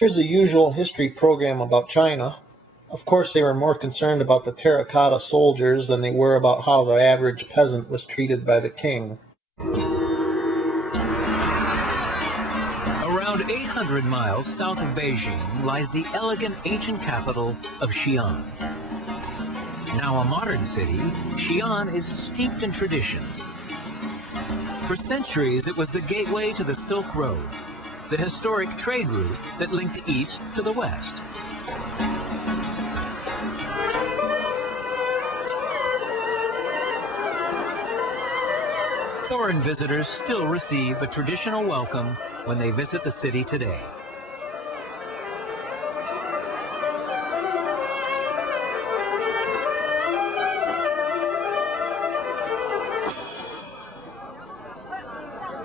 Here's the usual history program about China. Of course, they were more concerned about the Terra Cotta soldiers than they were about how the average peasant was treated by the king. Around 800 miles south of Beijing lies the elegant ancient capital of Xi'an. Now a modern city, Xi'an is steeped in tradition. For centuries, it was the gateway to the Silk Road, the historic trade route that linked the east to the west. Foreign visitors still receive a traditional welcome when they visit the city today.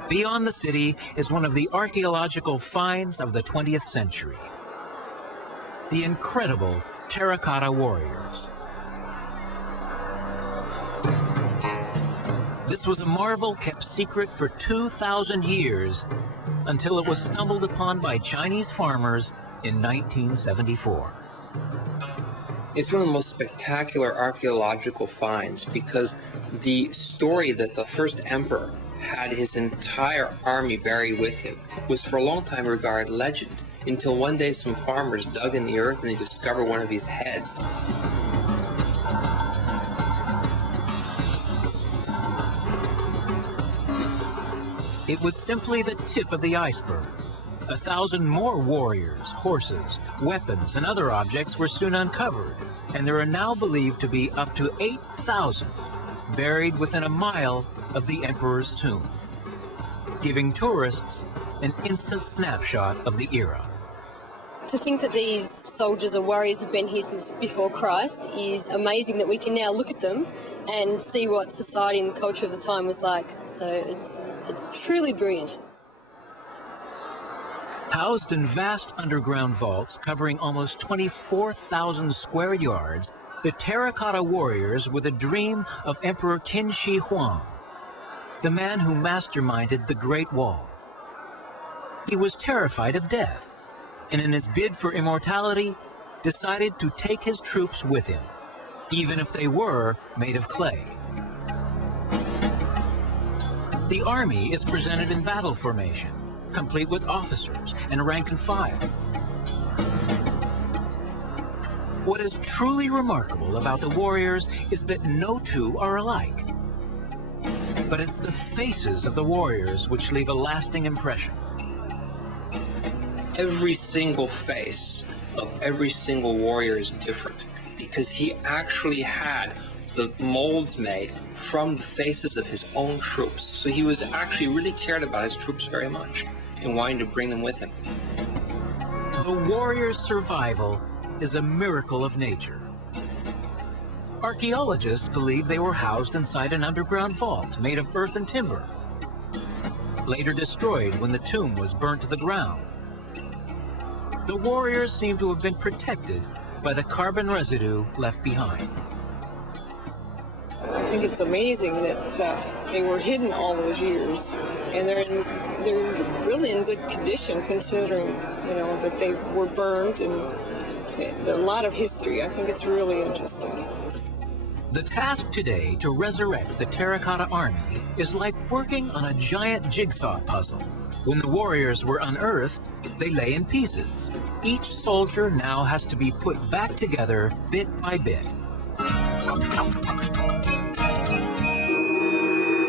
Beyond the city is one of the archaeological finds of the 20th century: the incredible Terra Cotta warriors. This was a marvel kept secret for 2,000 years until it was stumbled upon by Chinese farmers in 1974. It's one of the most spectacular archaeological finds because the story that the first emperor had his entire army buried with him was for a long time regarded legend, until one day some farmers dug in the earth and they discovered one of his heads. It was simply the tip of the iceberg. 1,000 more warriors, horses, weapons, and other objects were soon uncovered, and there are now believed to be up to 8,000 buried within a mile of the emperor's tomb, giving tourists an instant snapshot of the era. To think that these soldiers or warriors have been here since before Christ is amazing, that we can now look at them and see what society and culture of the time was like. So it's truly brilliant. Housed in vast underground vaults covering almost 24,000 square yards, the Terra Cotta warriors were the dream of Emperor Qin Shi Huang, the man who masterminded the Great Wall. He was terrified of death, and in his bid for immortality, decided to take his troops with him, even if they were made of clay. The army is presented in battle formation, complete with officers and rank and file. What is truly remarkable about the warriors is that no two are alike. But it's the faces of the warriors which leave a lasting impression. Every single face of every single warrior is different because he actually had the molds made from the faces of his own troops. So he was actually really cared about his troops very much and wanting to bring them with him. The warrior's survival is a miracle of nature. Archaeologists believe they were housed inside an underground vault made of earth and timber, later destroyed when the tomb was burnt to the ground. The warriors seem to have been protected by the carbon residue left behind. I think it's amazing that they were hidden all those years, and they're really in good condition considering, that they were burned, and a lot of history. I think it's really interesting. The task today to resurrect the Terra Cotta army is like working on a giant jigsaw puzzle. When the warriors were unearthed, they lay in pieces. Each soldier now has to be put back together bit by bit.